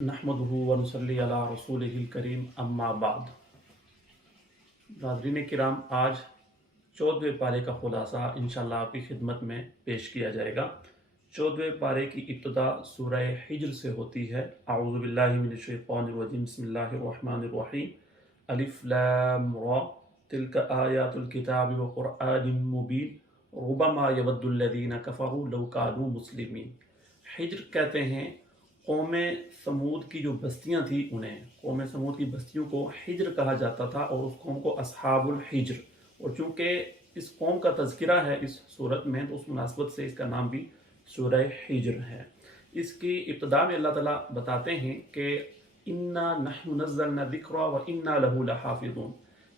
नहमदुहु व नुसल्ली अला रसूलिहिल करीम अम्मा बाद। नाज़रीन किराम, आज 14वें पारे का खुलासा इंशाअल्लाह आपकी खिदमत में पेश किया जाएगा। 14वें पारे की इब्तिदा सूरह हिज्र से होती है। अऊज़ु बिल्लाहि मिनश शैतानिर रजीम, बिस्मिल्लाहिर रहमानिर रहीम, अलिफ लाम रा, तिल्का आयातुल किताबि व क़ुरआनिम मुबीन, रुब्बमा यवद्दुल्लज़ीना कफ़रू लौ कानू मुस्लिमीन। हिज्र कहते हैं कौम समूद की जो बस्तियां थी उन्हें, कौम समूद की बस्तियों को हिज्र कहा जाता था और उस कौम को अस्हाबुल हिज्र। और चूँकि इस कौम का तज़किरा है इस सूरत में, तो उस मुनासबत से इसका नाम भी सूरह हिज्र है। इसकी इब्तिदा में अल्लाह ताला बताते हैं कि इन्ना नहनु नज़्ज़लना ज़िक्रा व इन्ना लहू लहाफ़िज़ून।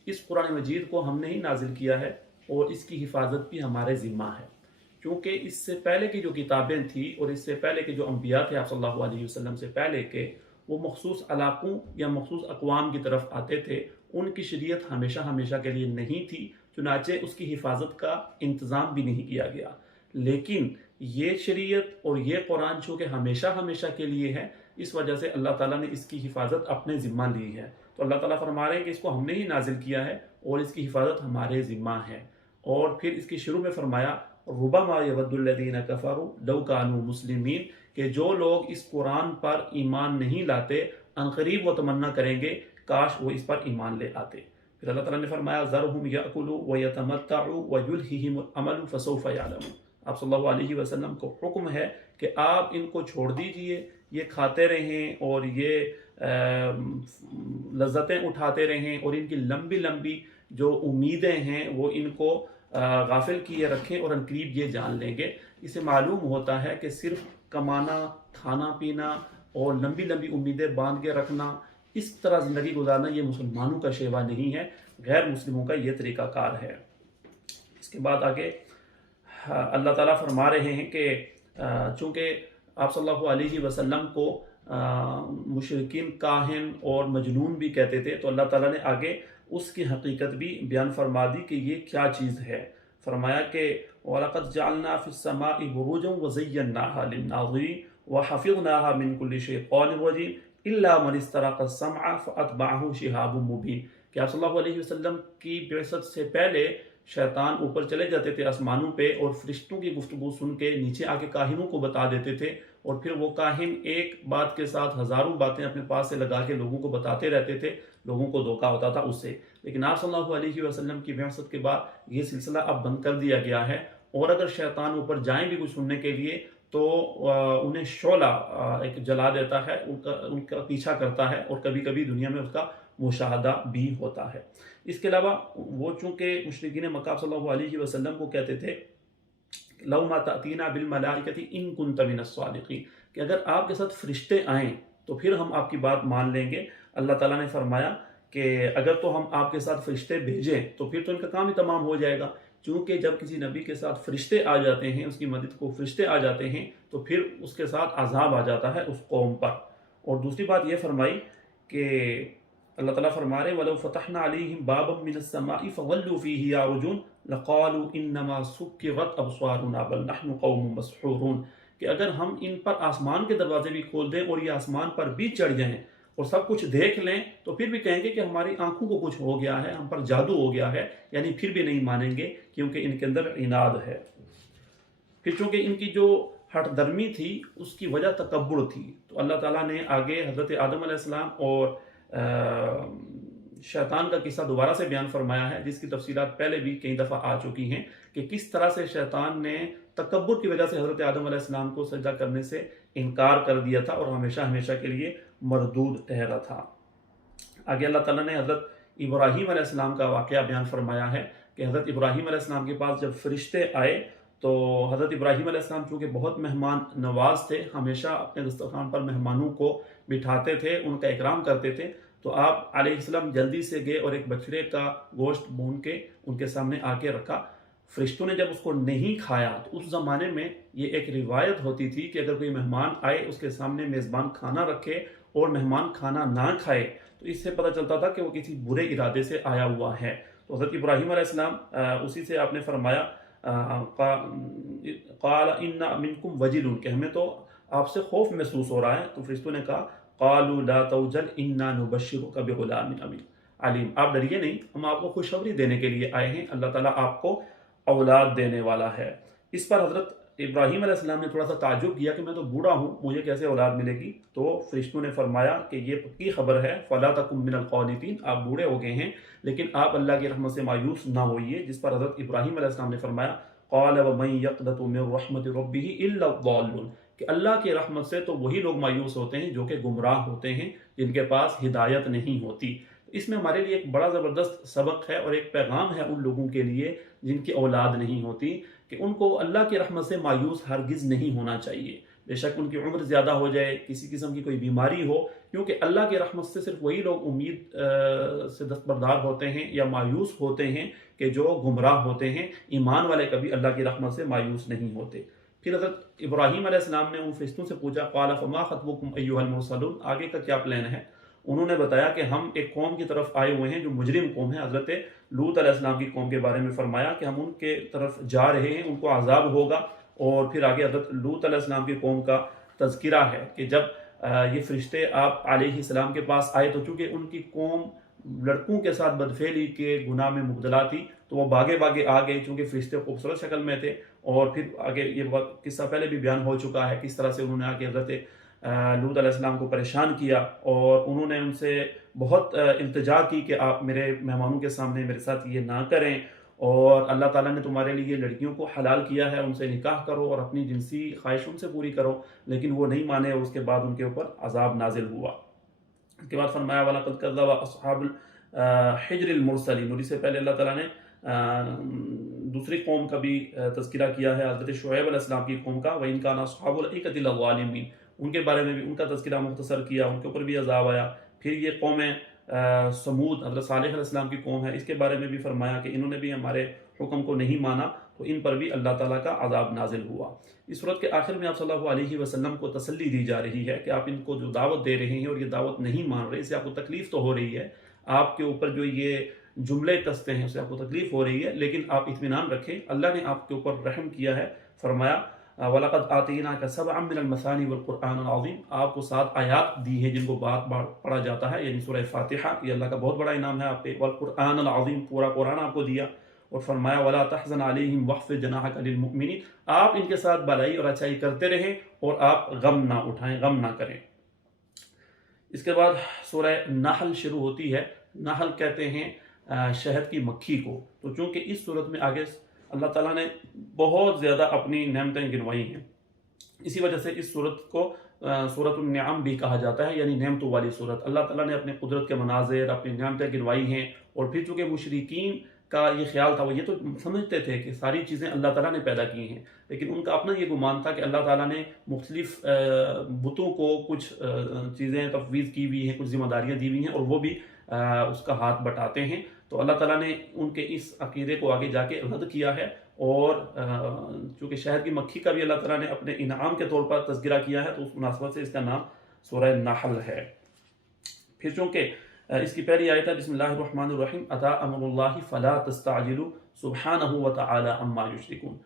इस कुरान मजीद को हमने ही नाजिल किया है और इसकी हिफाजत भी हमारे ज़िम्मा है। क्योंकि इससे पहले की जो किताबें थी और इससे पहले के जो अम्बिया थे आप सल्लल्लाहु अलैहि वसल्लम से पहले के, वो मखसूस इलाक़ों या मखसूस अक़वाम की तरफ आते थे। उनकी शरीयत हमेशा हमेशा के लिए नहीं थी, चुनाचे उसकी हिफाजत का इंतज़ाम भी नहीं किया गया। लेकिन ये शरीयत और ये कुरान चूँकि हमेशा हमेशा के लिए है, इस वजह से अल्लाह ताला ने इसकी हिफाजत अपने ज़िम्मा ली है। तो अल्लाह ताला फरमा रहे हैं कि इसको हमने ही नाजिल किया है और इसकी हिफाजत हमारे ज़िम्मा है। और फिर इसकी शुरू में फरमाया रुब्बमा यवद्दुल्लज़ीना कफ़रू लौ कानू मुस्लिमीन, कि जो लोग इस कुरान पर ईमान नहीं लाते अनकरीब वो तमन्ना करेंगे काश वो इस पर ईमान ले आते। फिर अल्लाह ताला ने फरमाया ज़रहुम यअकुलू व यतमत्तउ व युल्हिहिमुल अमलु फसौफ यअलमून। आप सल्लल्लाहु अलैहि वसल्लम को हुक्म है कि आप इनको छोड़ दीजिए, ये खाते रहें और ये लज्जतें उठाते रहें और इनकी लंबी लंबी जो उम्मीदें हैं वो इनको गाफिल किए रखें और अनकरीब ये जान लेंगे। इसे मालूम होता है कि सिर्फ कमाना, खाना पीना और लंबी लंबी उम्मीदें बांध के रखना, इस तरह ज़िंदगी गुजारना ये मुसलमानों का शेवा नहीं है, गैर मुस्लिमों का ये तरीक़ाकार है। इसके बाद आगे अल्लाह ताला फरमा रहे हैं कि चूँकि आप सल्लल्लाहु अलैहि वसल्लम को मुशरिकीन काहिन और मजनून भी कहते थे, तो अल्लाह ताला ने आगे उसकी हकीकत भी बयान फरमा दी कि ये क्या चीज़ है। फरमाया कि वलक़द जअलना फ़िस्समाइ बुरूजन व ज़य्यन्नाहा लिन्नाज़िरीन व हफ़िज़नाहा मिन कुल्लि शैतानिर रजीम इल्ला मन इस्तरक़ अस्समअ फ़अतबअहु शिहाबुम मुबीन। कि आप सल्लल्लाहु अलैहि वसल्लम की बिअसत से पहले शैतान ऊपर चले जाते थे आसमानों पे और फरिश्तों की गुफ्तगू सुन के नीचे आके काहिनों को बता देते थे, और फिर वो काहिन एक बात के साथ हज़ारों बातें अपने पास से लगा के लोगों को बताते रहते थे, लोगों को धोखा होता था उससे। लेकिन आप सल्लल्लाहु अलैहि वसल्लम की बिअसत के बाद ये सिलसिला अब बंद कर दिया गया है, और अगर शैतान ऊपर जाएं भी कुछ सुनने के लिए तो उन्हें शोला एक जला देता है, उनका पीछा करता है, और कभी कभी दुनिया में उसका मुशाहदा भी होता है। इसके अलावा वो चूँकि मुशरिकीन मक्का सल्लल्लाहु अलैहि वसल्लम को कहते थे लौ मा तातीना बिल मलाइकति इन कुंत मिनस सादिकीन, कि अगर आपके साथ फरिश्ते आएँ तो फिर हम आपकी बात मान लेंगे। अल्लाह ताला ने फरमाया कि अगर तो हम आपके साथ फरिश्ते भेजें तो फिर तो इनका काम ही तमाम हो जाएगा। चूँकि जब किसी नबी के साथ फरिश्ते आ जाते हैं, उसकी मदद को फरिश्ते आ जाते हैं, तो फिर उसके साथ अज़ाब आ जाता है उस कौम पर। और दूसरी बात ये फरमाई कि अल्लाह ताला फरमा रहे वलौ फतहना अलैहिम बाबम मिनस समाई फवल्लू फीही यारजुन लक़ालू इन्नमा सुक्किरत अबसारुना बल नहनु कौमुम मसहूरून, कि अगर हम इन पर आसमान के दरवाजे भी खोल दें और ये आसमान पर भी चढ़ जाएं और सब कुछ देख लें, तो फिर भी कहेंगे कि हमारी आंखों को कुछ हो गया है, हम पर जादू हो गया है, यानी फिर भी नहीं मानेंगे क्योंकि इनके अंदर इनाद है। फिर चूँकि इनकी जो हठधर्मी थी उसकी वजह तकब्बुर थी, तो अल्लाह ताला ने आगे हज़रत आदम अलैहिस्सलाम और शैतान का किस्सा दोबारा से बयान फरमाया है, जिसकी तफसीलात पहले भी कई दफ़ा आ चुकी हैं कि किस तरह से शैतान ने तकब्बुर की वजह से हज़रत आदम अलैहिस्सलाम को सजदा करने से इनकार कर दिया था और हमेशा हमेशा के लिए मरदूद ठहरा था। आगे अल्लाह ताला ने हज़रत इब्राहीम अलैहिस्सलाम का वाक़या बयान फरमाया है कि हज़रत इब्राहीम अलैहिस्सलाम के पास जब फरिश्ते आए तो हज़रत इब्राहीम अलैहिस्सलाम चूँकि बहुत मेहमान नवाज थे, हमेशा अपने दस्तरखान पर मेहमानों को बिठाते थे, उनका इकराम करते थे। तो आप अलैहिस्सलाम जल्दी से गए और एक बछड़े का गोश्त भून के उनके सामने आके रखा। फरिश्तों ने जब उसको नहीं खाया, तो उस ज़माने में ये एक रिवायत होती थी कि अगर कोई मेहमान आए उसके सामने मेज़बान खाना रखे और मेहमान खाना ना खाए तो इससे पता चलता था कि वो किसी बुरे इरादे से आया हुआ है। तो हज़रत इब्राहीम अलैहिस्सलाम उसी से आपने फरमाया क़ाल इन्ना मिनकुम वजिलून, कि हमें तो आपसे खौफ महसूस हो रहा है। तो फरिश्तों ने कहा قالوا لا توجل انا نبشرک بغلام علیم، آپ ڈریے نہیں، ہم آپ کو خوشخبری دینے کے لیے آئے ہیں، اللہ تعالیٰ آپ کو اولاد دینے والا ہے۔ اس پر حضرت ابراہیم علیہ السلام نے تھوڑا سا تعجب کیا کہ میں تو بوڑھا ہوں، مجھے کیسے اولاد ملے گی؟ تو فرشتوں نے فرمایا کہ یہ پکی خبر ہے، فلا تکن من القانطین، آپ بوڑھے ہو گئے ہیں لیکن آپ اللہ کی رحمت سے مایوس نہ ہوئیے۔ جس پر حضرت ابراہیم علیہ السلام نے فرمایا قال ومن یقنط من رحمت ربہ الا الضالون، کہ اللہ کی رحمت سے تو وہی لوگ مایوس ہوتے ہیں جو کہ گمراہ ہوتے ہیں، جن کے پاس ہدایت نہیں ہوتی۔ اس میں ہمارے لیے ایک بڑا زبردست سبق ہے اور ایک پیغام ہے ان لوگوں کے لیے جن کی اولاد نہیں ہوتی، کہ ان کو اللہ کی رحمت سے مایوس ہرگز نہیں ہونا چاہیے۔ بے شک ان کی عمر زیادہ ہو جائے، کسی قسم کی کوئی بیماری ہو، کیونکہ اللہ کی رحمت سے صرف وہی لوگ امید سے دستبردار ہوتے ہیں یا مایوس ہوتے ہیں کہ جو گمراہ ہوتے ہیں، ایمان والے کبھی اللہ کی رحمت سے مایوس نہیں ہوتے۔ پھر حضرت ابراہیم علیہ السلام نے ان فرشتوں سے پوچھا قال فما خطبکم ایھا المرسلون، آگے کا کیا پلان ہے؟ انہوں نے بتایا کہ ہم ایک قوم کی طرف آئے ہوئے ہیں جو مجرم قوم ہے۔ حضرت لوط علیہ السلام کی قوم کے بارے میں فرمایا کہ ہم ان کے طرف جا رہے ہیں، ان کو عذاب ہوگا۔ اور پھر آگے حضرت لوط علیہ السلام کی قوم کا تذکرہ ہے کہ جب یہ فرشتے آپ علیہ السلام کے پاس آئے تو چونکہ ان کی قوم لڑکوں کے ساتھ بدفعلی کے گناہ میں مبتلا تھی تو وہ باگے باگے آ گئے، چونکہ فرشتے خوبصورت شکل میں تھے۔ اور پھر آگے یہ قصہ پہلے بھی بیان ہو چکا ہے کس طرح سے انہوں نے آ کے حضرت لوط علیہ السلام کو پریشان کیا، اور انہوں نے ان سے بہت التجا کی کہ آپ میرے مہمانوں کے سامنے میرے ساتھ یہ نہ کریں، اور اللہ تعالیٰ نے تمہارے لیے لڑکیوں کو حلال کیا ہے، ان سے نکاح کرو اور اپنی جنسی خواہش ان سے پوری کرو، لیکن وہ نہیں مانے اور اس کے بعد ان کے اوپر عذاب نازل ہوا۔ اس کے بعد فرمایا وَلَقَدْ كَذَّبَ أَصْحَابُ الْحِجْرِ الْمُرْسَلِينَ، اور اس سے پہلے اللہ تعالیٰ نے دوسری قوم کا بھی تذکرہ کیا ہے، حضرت شعیب علیہ السلام کی قوم کا، وَإِنْ كَانَ أَصْحَابُ الْأَيْكَةِ لَظَالِمِينَ، ان کے بارے میں بھی ان کا تذکرہ مختصر کیا، ان کے اوپر بھی عذاب آیا۔ پھر یہ قوم سمود، حضرت صالح علیہ السلام کی قوم ہے، اس کے بارے میں بھی فرمایا کہ انہوں نے بھی ہمارے حکم کو نہیں مانا تو ان پر بھی اللہ تعالیٰ کا عذاب نازل ہوا۔ اس صورت کے آخر میں آپ صلی اللہ علیہ وسلم کو تسلی دی جا رہی ہے کہ آپ ان کو جو دعوت دے رہے ہیں اور یہ دعوت نہیں مان رہے، اس سے آپ کو تکلیف تو ہو رہی ہے، آپ کے اوپر جو یہ جملے کستے ہیں اس سے آپ کو تکلیف ہو رہی ہے، لیکن آپ اطمینان رکھیں، اللہ نے آپ کے اوپر رحم کیا ہے۔ فرمایا وَلَقَدْ آتَيْنَاكَ سَبْعًا مِّنَ الْمَثَانِي وَالْقُرْآنِ الْعَظِيمِ، آپ کو 7 آیات دی ہیں جن کو بار بار پڑھا جاتا ہے، یعنی سورہ فاتحہ، یہ اللہ کا بہت بڑا انعام ہے آپ پہ، وَالْقُرْآنَ الْعَظِيمِ، پورا قرآن آپ کو دیا، اور فرمایا وَلَا تَحْزَنْ عَلَيْهِمْ وَاخْفِضْ جَنَاحَكَ لِلْمُؤْمِنِينَ، آپ ان کے ساتھ بھلائی اور اچھائی کرتے رہیں اور آپ غم نہ اٹھائیں، غم نہ کریں۔ اس کے بعد سورہ نحل شروع ہوتی ہے۔ نحل کہتے ہیں شہد کی مکھی کو، تو چونکہ اس صورت میں آگے اللہ تعالیٰ نے بہت زیادہ اپنی نعمتیں گنوائی ہیں، اسی وجہ سے اس صورت کو سورۃ النعم بھی کہا جاتا ہے، یعنی نعمتوں والی صورت۔ اللہ تعالیٰ نے اپنے قدرت کے مناظر، اپنی نعمتیں گنوائی ہیں، اور پھر چونکہ مشرکین کا یہ خیال تھا، وہ یہ تو سمجھتے تھے کہ ساری چیزیں اللہ تعالیٰ نے پیدا کی ہیں، لیکن ان کا اپنا یہ گمان تھا کہ اللہ تعالیٰ نے مختلف بتوں کو کچھ چیزیں تفویض کی ہوئی ہیں، کچھ ذمہ داریاں دی ہوئی ہیں، اور وہ بھی اس کا ہاتھ بٹاتے ہیں۔ تو اللہ تعالیٰ نے ان کے اس عقیدے کو آگے جا کے رد کیا ہے، اور چونکہ شہد کی مکھی کا بھی اللہ تعالیٰ نے اپنے انعام کے طور پر تذکرہ کیا ہے، تو اس مناسبت سے اس کا نام سورہ نحل ہے۔ پھر چونکہ اس کی پہلی آیت ہے بسم اللہ الرحمن الرحیم، اتی امر اللہ فلا تستعجلوا سبحانہ وتعالی عما یشرکون۔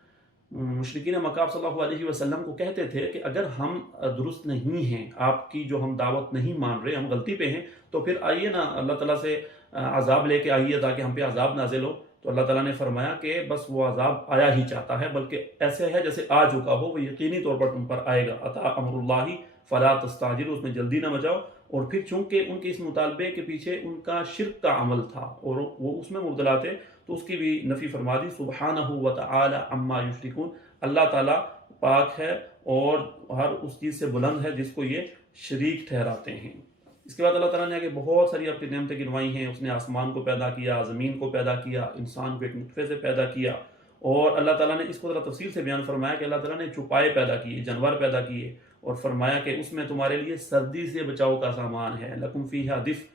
مشرکین مکہ صلی اللہ علیہ وسلم کو کہتے تھے کہ اگر ہم درست نہیں ہیں، آپ کی جو ہم دعوت نہیں مان رہے، ہم غلطی پہ ہیں، تو پھر آئیے نا اللہ تعالیٰ سے عذاب لے کے آئیے تاکہ ہم پہ عذاب نازل ہو۔ تو اللہ تعالیٰ نے فرمایا کہ بس وہ عذاب آیا ہی چاہتا ہے، بلکہ ایسے ہے جیسے آ چکا ہو، وہ یقینی طور پر تم پر آئے گا۔ اتی امر اللہ فلا تستعجلوا، اس میں جلدی نہ مچاؤ۔ اور پھر چونکہ ان کے اس مطالبے کے پیچھے ان کا شرک کا عمل تھا اور وہ اس میں مبتلا تھے، تو اس کی بھی نفی فرما دی، سبحانہ وتعالی عما یشرکون، اللہ تعالیٰ پاک ہے اور ہر اس چیز سے بلند ہے جس کو یہ شریک ٹھہراتے ہیں۔ اس کے بعد اللہ تعالیٰ نے آگے بہت ساری اپنی نعمتیں گنوائی ہیں، اس نے آسمان کو پیدا کیا، زمین کو پیدا کیا، انسان کو ایک نطفے سے پیدا کیا، اور اللہ تعالیٰ نے اس کو ذرا تفصیل سے بیان فرمایا کہ اللہ تعالیٰ نے چوپائے پیدا کیے، جانور پیدا کیے، اور فرمایا کہ اس میں تمہارے لیے سردی سے بچاؤ کا سامان ہے، لکم فیہا دفء،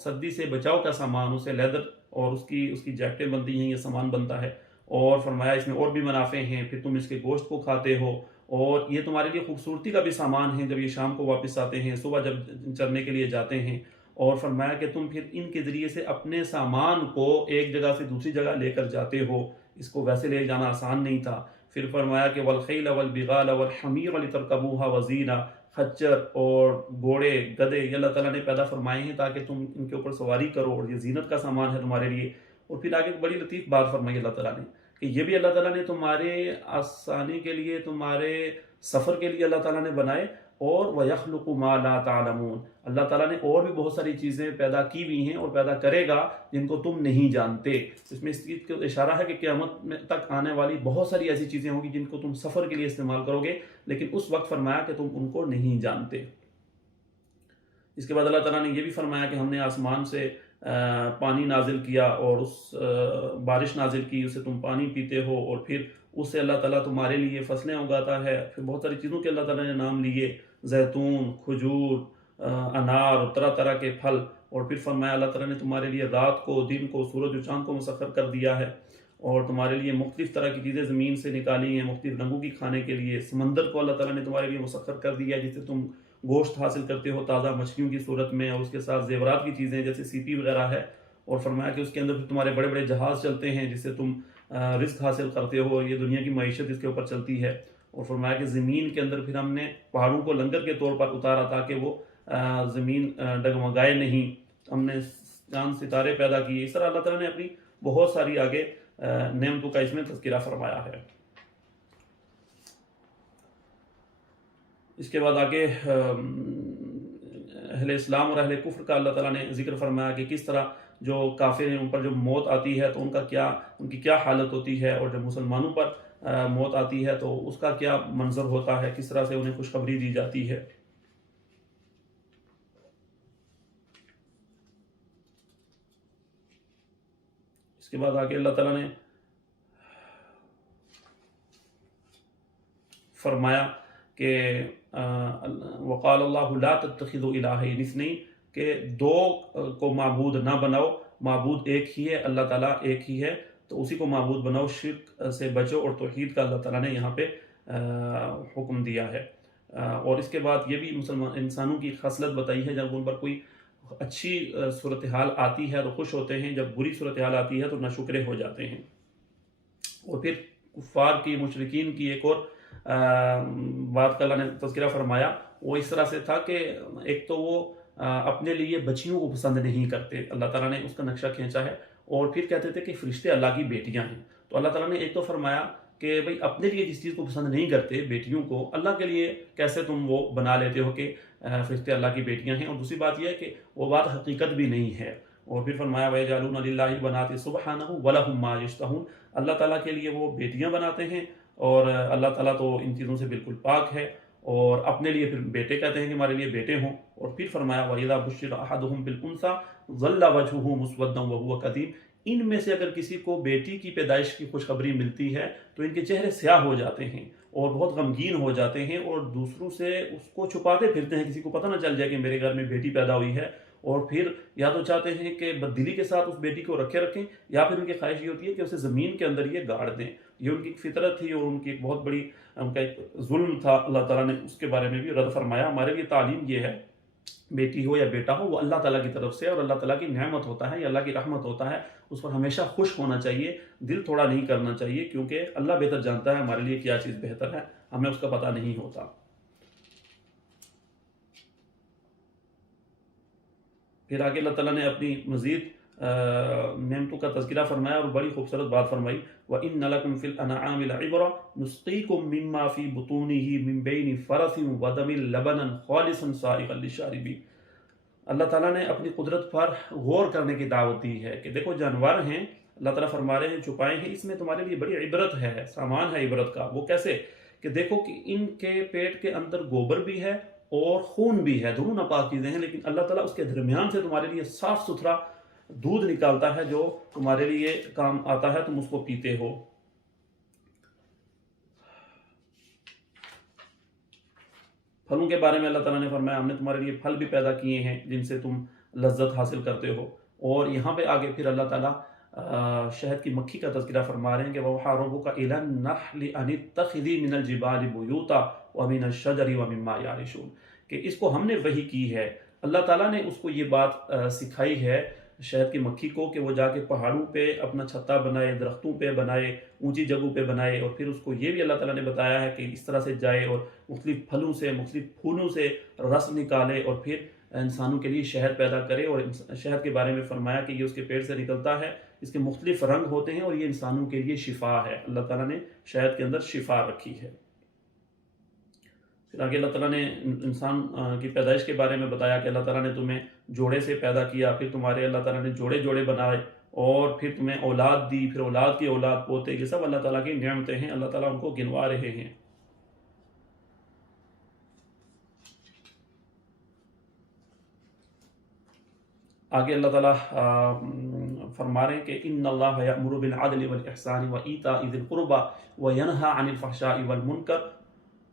سردی سے بچاؤ کا سامان، اسے لیدر اور اس کی جیکٹیں بنتی ہیں، یہ سامان بنتا ہے، اور فرمایا اس میں اور بھی منافع ہیں، پھر تم اس کے گوشت کو کھاتے ہو، اور یہ تمہارے لیے خوبصورتی کا بھی سامان ہے جب یہ شام کو واپس آتے ہیں، صبح جب چرنے کے لیے جاتے ہیں، اور فرمایا کہ تم پھر ان کے ذریعے سے اپنے سامان کو ایک جگہ سے دوسری جگہ لے کر جاتے ہو، اس کو ویسے لے جانا آسان نہیں تھا۔ پھر فرمایا کہ والخیل والبغال والحمیر لترکبوها وزینہ، खच्चर और घोड़े गधे ये अल्लाह ताला ने पैदा फरमाए हैं ताकि तुम इनके ऊपर सवारी करो, और ये जीनत का सामान है तुम्हारे लिए। और फिर आगे बड़ी लतीफ़ बात फरमाई अल्लाह ताला ने कि ये भी अल्लाह ताला ने तुम्हारे आसानी के लिए, तुम्हारे सफ़र के लिए अल्लाह ताला ने बनाए। और वयख्लुकु मा ला तालमून, अल्लाह ताला ने और भी बहुत सारी चीज़ें पैदा की हुई हैं और पैदा करेगा जिनको तुम नहीं जानते। इसमें इस चीज़ को इशारा है कि क़यामत में तक आने वाली बहुत सारी ऐसी चीज़ें होंगी जिनको तुम सफ़र के लिए इस्तेमाल करोगे, लेकिन उस वक्त फरमाया कि तुम उनको नहीं जानते। इसके बाद अल्लाह ताला ने यह भी फरमाया कि हमने आसमान से पानी नाजिल किया और उस बारिश नाजिल की, उससे तुम पानी पीते हो, और फिर उससे अल्लाह ताला तुम्हारे लिए फसलें उगाता है। फिर बहुत सारी चीज़ों के अल्लाह ताला ने नाम लिए, जैतून, खजूर, अनार, तरह तरह के फल। और फिर फरमाया अल्लाह ताला ने तुम्हारे लिए रात को, दिन को, सूरज और चाँद को मुसख्खर कर दिया है, और तुम्हारे लिए मुख्तलिफ़ तरह की चीज़ें ज़मीन से निकाली हैं मुख्तलिफ़ रंगों की खाने के लिए। समंदर को अल्लाह ताला ने तुम्हारे लिए मुसख्खर कर दिया है जिससे तुम गोश्त हासिल करते हो ताज़ा मछलियों की सूरत में, और उसके साथ ज़ेवरात की चीज़ें जैसे सीपी वगैरह है। और फरमाया कि उसके अंदर फिर तुम्हारे बड़े बड़े जहाज़ चलते हैं जिससे तुम रिस्क हासिल करते हो, ये दुनिया की मईशत इसके ऊपर चलती है। और फरमाया कि ज़मीन के अंदर फिर हमने पहाड़ों को लंगर के तौर पर उतारा ताकि वो ज़मीन डगमगाए नहीं। हमने चांद सितारे पैदा किए। इस तरह अल्लाह ताला ने अपनी बहुत सारी आगे नेमतों का इसमें तज़किरा फरमाया है। इसके बाद आगे अहले इस्लाम और अहले कुफ्र का अल्लाह ताला ने जिक्र फरमाया कि किस तरह जो काफिर हैं उन पर जब मौत आती है तो उनकी क्या हालत होती है, और जब मुसलमानों पर मौत आती है तो उसका क्या मंजर होता है, किस तरह से उन्हें खुशखबरी दी जाती है। इसके बाद आगे अल्लाह ताला ने फरमाया कि वक़ाल अल्लाहु ला तत्तखिज़ू इलाहैन इस्नैन, कि दो को माबूद ना बनाओ, माबूद एक ही है, अल्लाह ताला एक ही है, तो उसी को माबूद बनाओ, शिर्क से बचो। और तौहीद का अल्लाह ताला ने यहाँ पे हुक्म दिया है। और इसके बाद ये भी मुसलमान इंसानों की खसलत बताई है, जब उन पर कोई अच्छी सूरत हाल आती है तो खुश होते हैं, जब बुरी सूरत हाल आती है तो नाशुक्रे हो जाते हैं। और फिर कुफ़ार की, मुशरिकीन की एक और बात का अल्लाह ने तज़किरा फरमाया, वो इस तरह से था कि एक तो वो अपने लिए बच्चियों को पसंद नहीं करते, अल्लाह ताला ने उसका नक्शा खींचा है। और फिर कहते थे कि फ़रिश्ते अल्लाह की बेटियां हैं। तो अल्लाह ताला ने एक तो फरमाया कि भाई अपने लिए जिस चीज़ को पसंद नहीं करते बेटियों को, अल्लाह के लिए कैसे तुम वो बना लेते हो कि फ़रिश्ते अल्लाह की बेटियां हैं। और दूसरी बात यह है कि वो बात हकीकत भी नहीं है। और फिर फरमाया वयजअलूना लिल्लाहि बनाति सुब्हानहु वलहुम मा यश्तहून, अल्लाह ताला के लिए वो बेटियां बनाते हैं, और अल्लाह ताला तो इन चीज़ों से बिल्कुल पाक है। और अपने लिए फिर बेटे कहते हैं कि हमारे लिए बेटे हों। और फिर फरमाया वइज़ा बुश्शिरा अहदुहुम बिल उन्सा ज़ल्ला वजहुहु मुस्वद्दन व हुवा कज़ीम, इनमें से अगर किसी को बेटी की पैदाइश की खुशखबरी मिलती है तो इनके चेहरे स्याह हो जाते हैं और बहुत गमगीन हो जाते हैं, और दूसरों से उसको छुपाते फिरते हैं, किसी को पता ना चल जाए कि मेरे घर में बेटी पैदा हुई है। और फिर या तो चाहते हैं कि बददिली के साथ उस बेटी को रखें, या फिर उनकी ख्वाहिश ये होती है कि उसे ज़मीन के अंदर ये गाड़ दें। ये उनकी फितरत थी और उनकी एक बहुत बड़ी उनका एक जुल्म था। अल्लाह ताला ने उसके बारे में भी रद्द फरमाया। हमारे लिए तालीम ये है, बेटी हो या बेटा हो वो अल्लाह ताला की तरफ से, और अल्लाह ताला की नेमत होता है, या अल्लाह की रहमत होता है, उस पर हमेशा खुश होना चाहिए, दिल थोड़ा नहीं करना चाहिए, क्योंकि अल्लाह बेहतर जानता है हमारे लिए क्या चीज़ बेहतर है, हमें उसका पता नहीं होता। फिर आगे अल्लाह ताला ने अपनी मज़ीद नेमतों का तज़किरा फरमाया और बड़ी खूबसूरत बात फरमाई, व इन्ना लकुम फिल अनआमि लइब्रा नुस्क़ीकुम मिम्मा फ़ी बुतूनिही मिन बैनि फ़रसिन व दमिन लबनन ख़ालिसन साइग़न लिश्शारिबीन। अल्लाह ताला ने अपनी कुदरत पर गौर करने की दावत दी है कि देखो जानवर हैं, अल्लाह ताला फरमा रहे हैं छुपाए हैं, इसमें तुम्हारे लिए बड़ी इबरत है, सामान है इबरत का। वो कैसे कि देखो कि इनके पेट के अंदर गोबर भी है और खून भी है, दोनों नापाक चीज़ें हैं, लेकिन अल्लाह ताला उसके दरमियान से तुम्हारे लिए साफ़ सुथरा दूध निकालता है जो तुम्हारे लिए काम आता है, तुम उसको पीते हो। फलों के बारे में अल्लाह ताला ने फरमाया हमने तुम्हारे लिए फल भी पैदा किए हैं जिनसे तुम लज्जत हासिल करते हो। और यहाँ पे आगे फिर अल्लाह ताला शहद की मक्खी का तज़किरा फरमा रहे हैं कि वहा रब्बुका इलन नहली अनित्तखिज़ी मिनल जिबालि बुयूता व मिनश शजरि व मिम्मा यारिशून, कि इसको हमने वही की है। अल्लाह ताला ने उसको ये बात सिखाई है شہد کی مکھی کو کہ وہ جا کے پہاڑوں پہ اپنا چھتا بنائے، درختوں پہ بنائے، اونچی جگہوں پہ بنائے، اور پھر اس کو یہ بھی اللہ تعالیٰ نے بتایا ہے کہ اس طرح سے جائے اور مختلف پھلوں سے، مختلف پھولوں سے رس نکالے اور پھر انسانوں کے لیے شہد پیدا کرے۔ اور شہد کے بارے میں فرمایا کہ یہ اس کے پیٹ سے نکلتا ہے، اس کے مختلف رنگ ہوتے ہیں اور یہ انسانوں کے لیے شفا ہے۔ اللہ تعالیٰ نے شہد کے اندر شفا رکھی ہے۔ پھر آگے اللہ تعالیٰ نے انسان کی پیدائش کے بارے میں بتایا کہ اللہ تعالیٰ نے تمہیں جوڑے سے پیدا کیا، پھر تمہارے اللہ تعالیٰ نے جوڑے جوڑے بنائے اور پھر تمہیں اولاد دی، پھر اولاد کی اولاد پوتے، یہ سب اللہ تعالیٰ کی نعمتیں ہیں، اللہ تعالیٰ ان کو گنوا رہے ہیں۔ آگے اللہ تعالیٰ فرما رہے ہیں کہ ان اللہ یأمر بالعدل والاحسان وایتاء ذی القربى وینہی عن الفحشاء والمنکر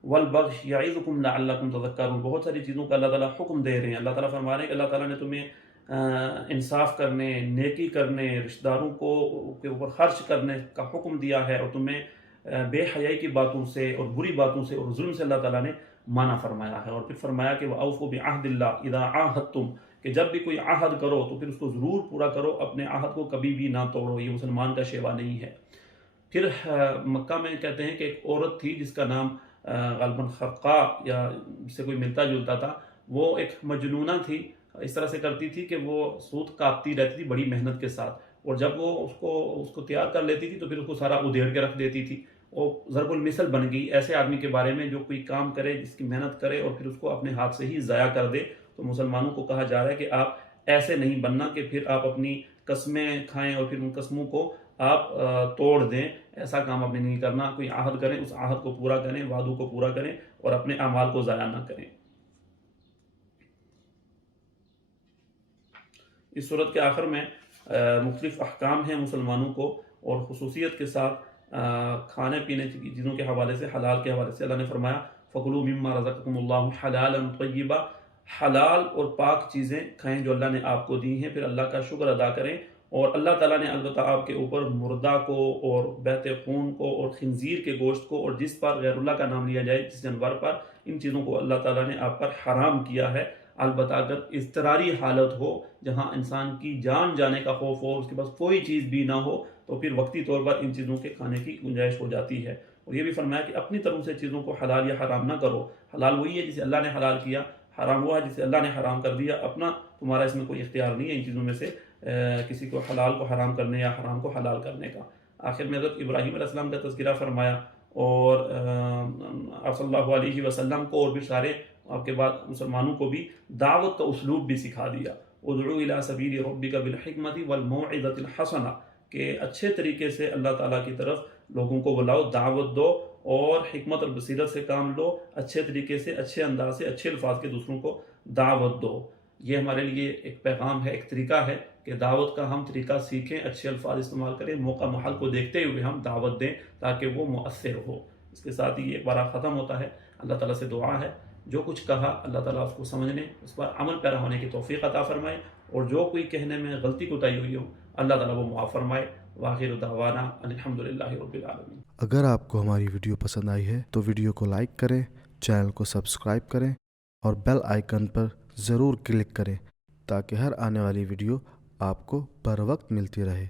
والبغی یعظکم لعلکم تذکرون۔ بہت ساری چیزوں کا اللہ تعالیٰ حکم دے رہے ہیں۔ اللہ تعالیٰ فرما رہے ہیں کہ اللہ تعالیٰ نے تمہیں انصاف کرنے، نیکی کرنے، رشتہ داروں کو کے اوپر خرچ کرنے کا حکم دیا ہے، اور تمہیں بے حیائی کی باتوں سے اور بری باتوں سے اور ظلم سے اللہ تعالیٰ نے منع فرمایا ہے۔ اور پھر فرمایا کہ وَأَوْفُوا بِعَهْدِ اللَّهِ إِذَا عَاهَدتُّمْ، کہ جب بھی کوئی عہد کرو تو پھر اس کو ضرور پورا کرو، اپنے عہد کو کبھی بھی نہ توڑو، یہ مسلمان کا شیوا نہیں ہے۔ پھر مکہ میں کہتے ہیں کہ ایک عورت تھی جس کا نام غالباً خرقہ یا اس سے کوئی ملتا جلتا تھا، وہ ایک مجنونہ تھی، اس طرح سے کرتی تھی کہ وہ سوت کاٹتی رہتی تھی بڑی محنت کے ساتھ، اور جب وہ اس کو تیار کر لیتی تھی تو پھر اس کو سارا ادھیڑ کے رکھ دیتی تھی۔ وہ ضرب المثل بن گئی ایسے آدمی کے بارے میں جو کوئی کام کرے، جس کی محنت کرے اور پھر اس کو اپنے ہاتھ سے ہی ضائع کر دے۔ تو مسلمانوں کو کہا جا رہا ہے کہ آپ ایسے نہیں بننا کہ پھر آپ اپنی قسمیں کھائیں اور پھر ان قسموں کو آپ توڑ دیں، ایسا کام آپ نے نہیں کرنا۔ کوئی عہد کریں، اس عہد کو پورا کریں، وعدوں کو پورا کریں اور اپنے اعمال کو ضائع نہ کریں۔ اس صورت کے آخر میں مختلف احکام ہیں مسلمانوں کو، اور خصوصیت کے ساتھ کھانے پینے کی چیزوں کے حوالے سے، حلال کے حوالے سے اللہ نے فرمایا فَكُلُوا مِمَّا رَزَقَكُمُ اللَّهُ حَلَالًا طَيِّبًا، حلال اور پاک چیزیں کھائیں جو اللہ نے آپ کو دی ہیں، پھر اللہ کا شکر ادا کریں۔ اور اللہ تعالیٰ نے البتہ آپ کے اوپر مردہ کو اور بہتے خون کو اور خنزیر کے گوشت کو اور جس پر غیر اللہ کا نام لیا جائے، جس جانور پر، ان چیزوں کو اللہ تعالیٰ نے آپ پر حرام کیا ہے۔ البتہ اگر اضطراری حالت ہو جہاں انسان کی جان جانے کا خوف ہو، اس کے پاس کوئی چیز بھی نہ ہو، تو پھر وقتی طور پر ان چیزوں کے کھانے کی گنجائش ہو جاتی ہے۔ اور یہ بھی فرمایا کہ اپنی طرف سے چیزوں کو حلال یا حرام نہ کرو۔ حلال وہی ہے جسے اللہ نے حلال کیا، حرام ہوا ہے جسے اللہ نے حرام کر دیا۔ اپنا تمہارا اس میں کوئی اختیار نہیں ہے ان چیزوں میں سے کسی کو حلال کو حرام کرنے یا حرام کو حلال کرنے کا۔ آخر میں حضرت ابراہیم علیہ السلام کا تذکرہ فرمایا، اور آپ صلی اللہ علیہ وسلم کو اور بھی سارے آپ کے بعد مسلمانوں کو بھی دعوت کا اسلوب بھی سکھا دیا۔ ادعو الی سبیل ربک بالحکمت والموعظۃ الحسنہ، کہ اچھے طریقے سے اللہ تعالیٰ کی طرف لوگوں کو بلاؤ، دعوت دو اور حکمت اور بصیرت سے کام لو، اچھے طریقے سے، اچھے انداز سے، اچھے الفاظ کے دوسروں کو دعوت دو۔ یہ ہمارے لیے ایک پیغام ہے، ایک طریقہ ہے کہ دعوت کا ہم طریقہ سیکھیں، اچھے الفاظ استعمال کریں، موقع محل کو دیکھتے ہوئے ہم دعوت دیں تاکہ وہ مؤثر ہو۔ اس کے ساتھ ہی یہ بارہ ختم ہوتا ہے۔ اللہ تعالیٰ سے دعا ہے جو کچھ کہا اللہ تعالیٰ اس کو سمجھنے، اس پر عمل پیرا ہونے کی توفیق عطا فرمائے، اور جو کوئی کہنے میں غلطی کوتاہی ہوئی ہو اللہ تعالیٰ وہ معاف فرمائے۔ وآخر دعوانا ان الحمدللہ رب العالمین۔ اگر آپ کو ہماری ویڈیو پسند آئی ہے تو ویڈیو کو لائک کریں، چینل کو سبسکرائب کریں اور بیل آئیکن پر ضرور کلک کریں تاکہ ہر آنے والی ویڈیو آپ کو بر وقت ملتی رہے۔